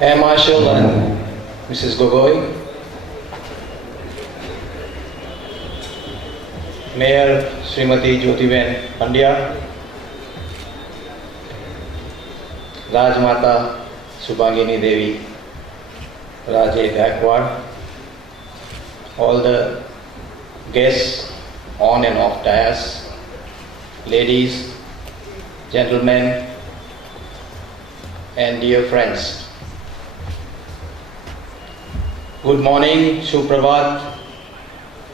Air Marshal and Mrs. Gogoi, Mayor Srimati Jyotiben Pandya, Rajmata Subhagini Devi Raje Gaikwad, all the guests on and off dais, ladies, gentlemen, and dear friends. Good morning, Suprabhat,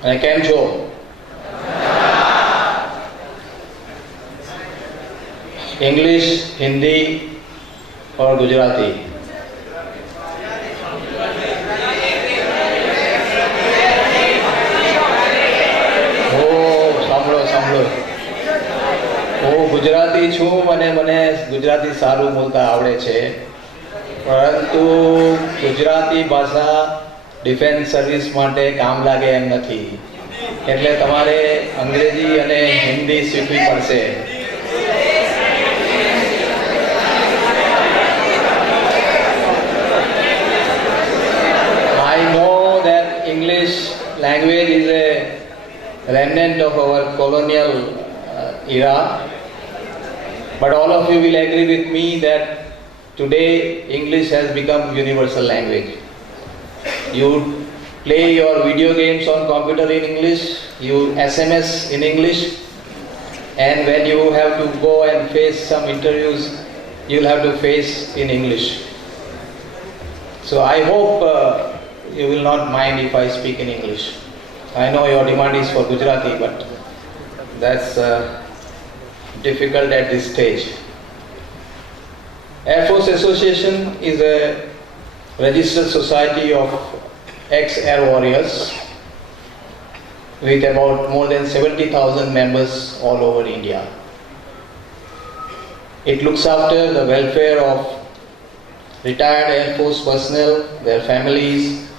and કેમ છો? English, Hindi और गुजराती? હું ગુજરાતી છું અને મને ગુજરાતી સારું બોલતા આવડે છે, પરંતુ ગુજરાતી ભાષા ડિફેન્સ સર્વિસ માટે કામ લાગે એમ નથી, એટલે તમારે અંગ્રેજી અને હિન્દી શીખવી પડશે. I know that English language is a remnant of our colonial era, but all of you will agree with me that today English has become universal language. You play your video games on computer in English, you SMS in English, and when you have to go and face some interviews, you'll have to face in English. So I hope you will not mind if I speak in English. I know your demand is for Gujarati, but that's difficult at this stage. Air Force Association is a registered society of ex-air warriors with about more than 70,000 members all over India. It looks after the welfare of retired Air Force personnel, their families,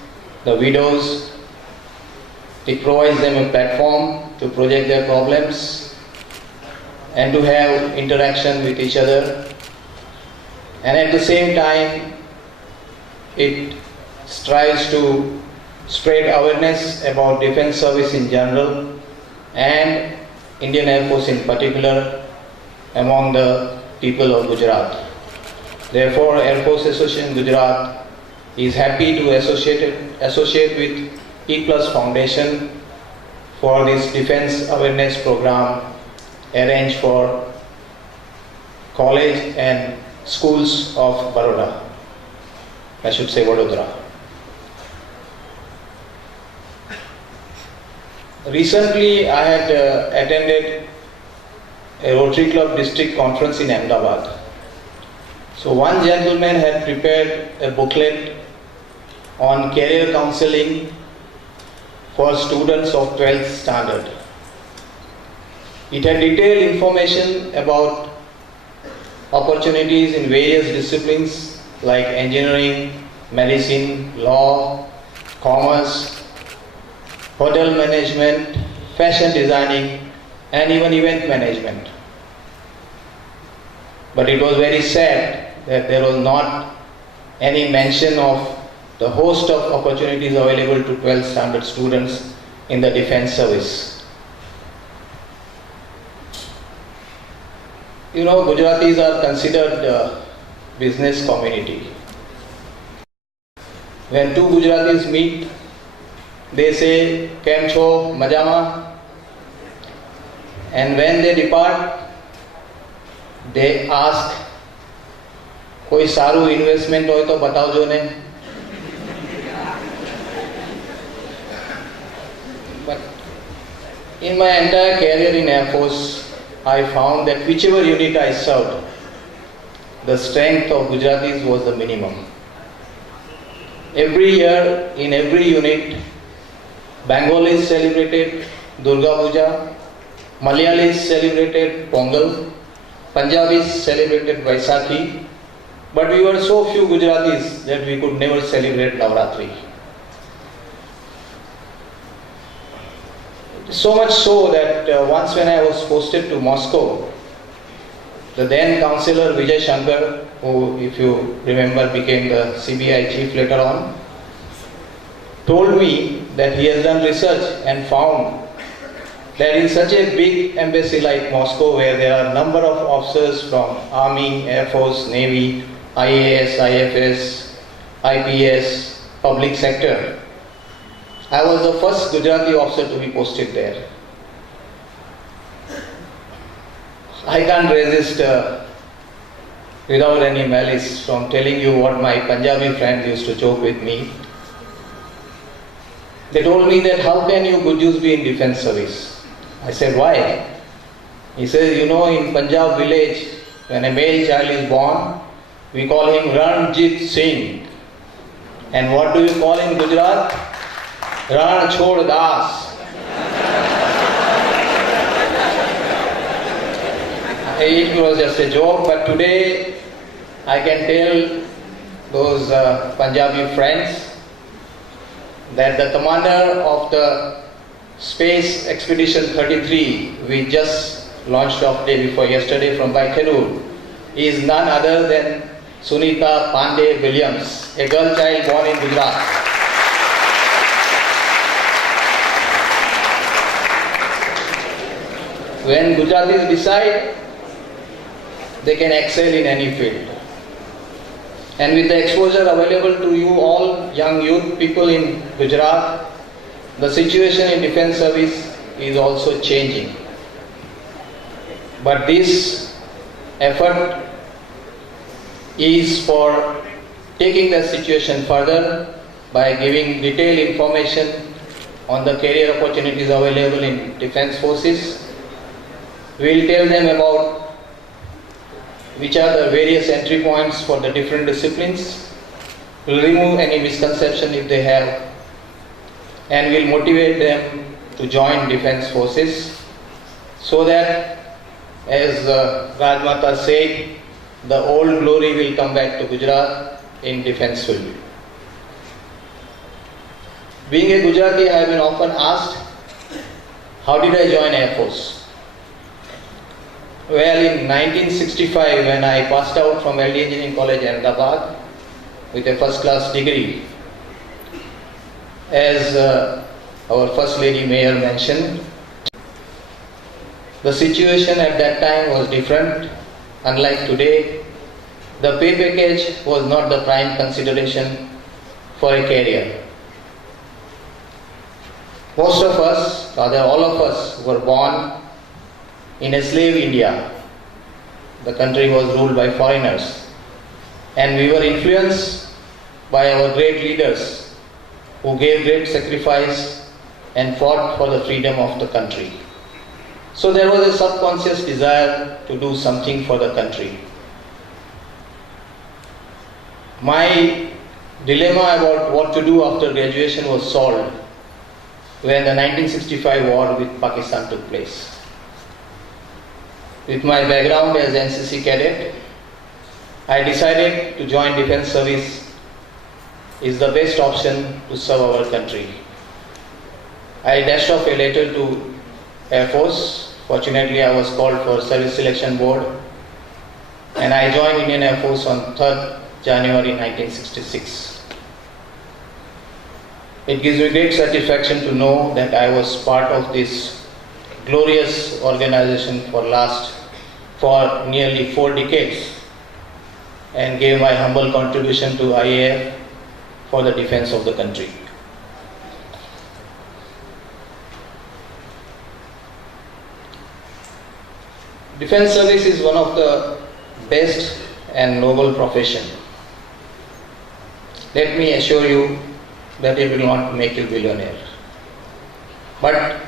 the widows. It provides them a platform to project their problems and to have interaction with each other. And at the same time, it strives to spread awareness about defense service in general and Indian Air Force in particular among the people of Gujarat. Therefore, Air Force Association Gujarat is happy to associate with E+ Foundation for this defense awareness program arranged for college and schools of Baroda. I should say Vadodara. Recently, I had attended a Rotary Club district conference in Ahmedabad. So one gentleman had prepared a booklet on career counseling for students of 12th standard. It had detailed information about opportunities in various disciplines like engineering, medicine, law, commerce, hotel management, fashion designing, and even event management. But it was very sad that there was not any mention of the host of opportunities available to 12th standard students in the defense service. You know, Gujaratis are considered a business community. When two Gujaratis meet, they say, "Kem cho, majama?" And when they depart, they ask, "Koi saru investment hoy to batavjo ne." But in my entire career in Air Force, I found that whichever unit I served, the strength of Gujaratis was the minimum. Every year, in every unit, Bengalis celebrated Durga Puja, Malayalis celebrated Pongal, Punjabis celebrated Vaisakhi, but we were so few Gujaratis that we could never celebrate Navratri. So much so that once when I was posted to Moscow, the then councillor Vijay Shankar, who, if you remember, became the CBI chief later on, told me that he has done research and found that in such a big embassy like Moscow, where there are a number of officers from Army, Air Force, Navy, IAS, IFS, IPS, public sector, I was the first Gujarati officer to be posted there. I can't resist without any malice from telling you what my Punjabi friends used to joke with me. They told me that how can you good Jews be in defense service? I said, why? He says, you know, in Punjab village, when a male child is born, we call him Ranjit Singh. And what do you call in Gujarat? Ran Chhod Das. It was just a joke, but today I can tell those Punjabi friends that the commander of the Space Expedition 33, we just launched off day before yesterday from Baikonur, is none other than Sunita Pandey Williams, a girl child born in Gujarat. When Gujaratis decide, they can excel in any field. And with the exposure available to you all, young youth people in Gujarat, the situation in defense service is also changing. But this effort is for taking the situation further by giving detailed information on the career opportunities available in defense forces. We will tell them about which are the various entry points for the different disciplines. We will remove any misconception if they have, and will motivate them to join defense forces so that, as Rajmata said, the old glory will come back to Gujarat in defense field. Being a Gujarati, I have been often asked, how did I join Air Force? Well, in 1965, when I passed out from LD Engineering College, Ahmedabad, with a first class degree, as our First Lady Mayor mentioned, the situation at that time was different. Unlike today, the pay package was not the prime consideration for a career. Most of us, rather all of us, were born in a slave India. The country was ruled by foreigners, and we were influenced by our great leaders who gave great sacrifice and fought for the freedom of the country. So there was a subconscious desire to do something for the country. My dilemma about what to do after graduation was solved when the 1965 war with Pakistan took place. With my background as NCC cadet, I decided to join defense service is the best option to serve our country. I dashed off a letter to Air Force. Fortunately, I was called for Service Selection Board, and I joined Indian Air Force on 3rd January 1966. It gives me great satisfaction to know that I was part of this glorious organization for nearly 4 decades and gave my humble contribution to IAF for the defense of the country. Defense service is one of the best and noble profession. Let me assure you that it will not make you billionaire, but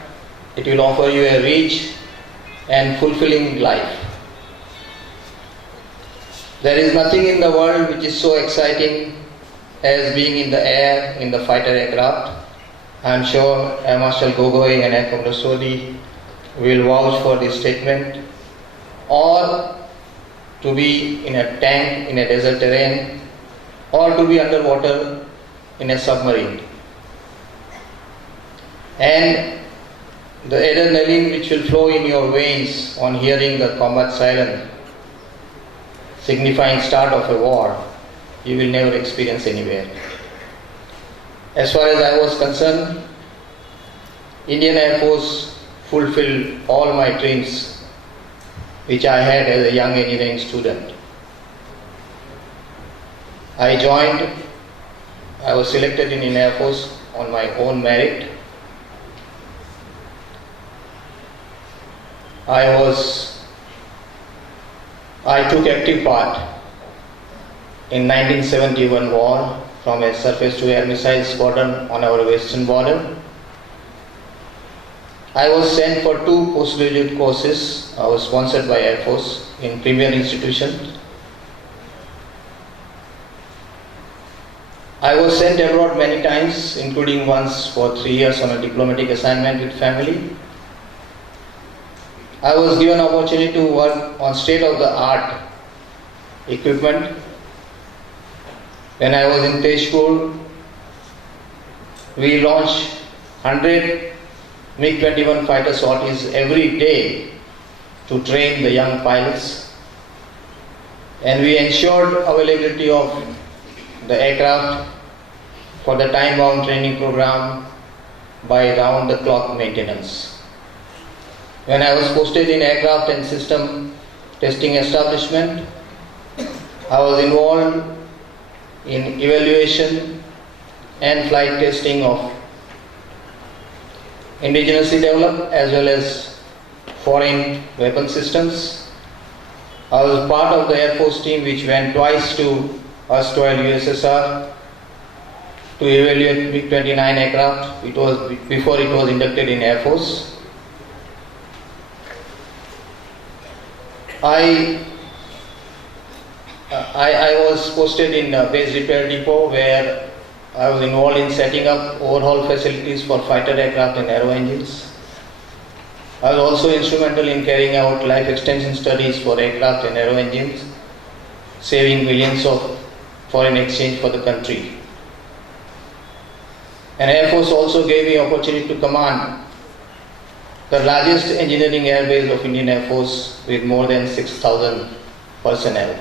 it will offer you a rich and fulfilling life. There is nothing in the world which is so exciting as being in the air in the fighter aircraft. I am sure Air Marshal Gogoi and Air Commodore Sodi will vouch for this statement. Or to be in a tank in a desert terrain, or to be underwater in a submarine. And the adrenaline which will flow in your veins on hearing the combat siren signifying start of a war, you will never experience anywhere. As far as I was concerned, Indian Air Force fulfilled all my dreams which I had as a young engineering student. I was selected in Indian Air Force on my own merit. I took active part in 1971 war from a surface to air missile squadron on our western border. I was sent for 2 postgraduate courses. I was sponsored by Air Force in premier institution. I was sent abroad many times, including once for 3 years on a diplomatic assignment with family. I was given opportunity to work on state-of-the-art equipment. When I was in Tezpur, we launched 100 MiG-21 fighter sorties every day to train the young pilots, and we ensured availability of the aircraft for the time-bound training program by round-the-clock maintenance. When I was posted in aircraft and system testing establishment, I was involved in evaluation and flight testing of indigenously developed as well as foreign weapon systems. I was part of the Air Force team which went twice to erstwhile USSR to evaluate MiG-29 aircraft. It was before it was inducted in Air Force. I was posted in base repair depot where I was involved in setting up overhaul facilities for fighter aircraft and aero engines. I was also instrumental in carrying out life extension studies for aircraft and aero engines, saving millions of foreign exchange for the country. And Air Force also gave me opportunity to command the largest engineering airbase of Indian Air Force with more than 6,000 personnel.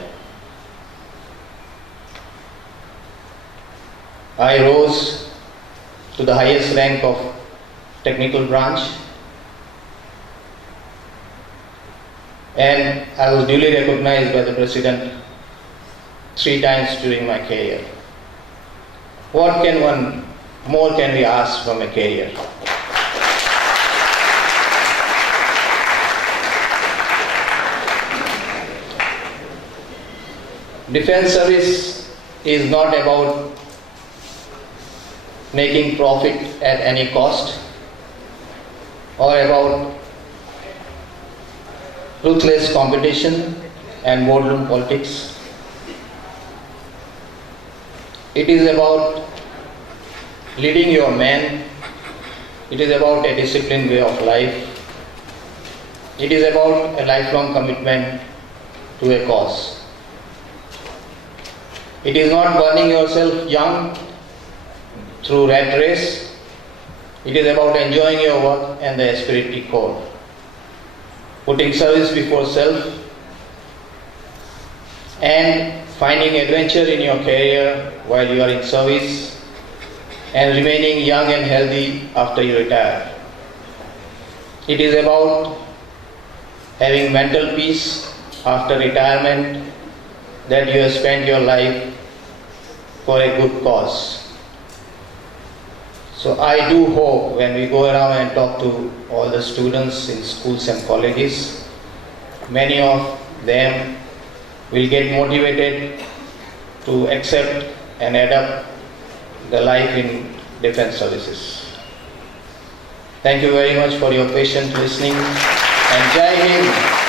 I rose to the highest rank of technical branch, and I was duly recognized by the President 3 times during my career. What more can we ask from a career? Defense service is not about making profit at any cost or about ruthless competition and boardroom politics. It is about leading your men. It is about a disciplined way of life. It is about a lifelong commitment to a cause. It is not burning yourself young through rat race. It is about enjoying your work and the esprit de corps, putting service before self, and finding adventure in your career while you are in service, and remaining young and healthy after you retire. It is about having mental peace after retirement, that you have spent your life for a good cause. So I do hope when we go around and talk to all the students in schools and colleges, many of them will get motivated to accept and adapt the life in defense services. Thank you very much for your patient listening, and Jai Hind.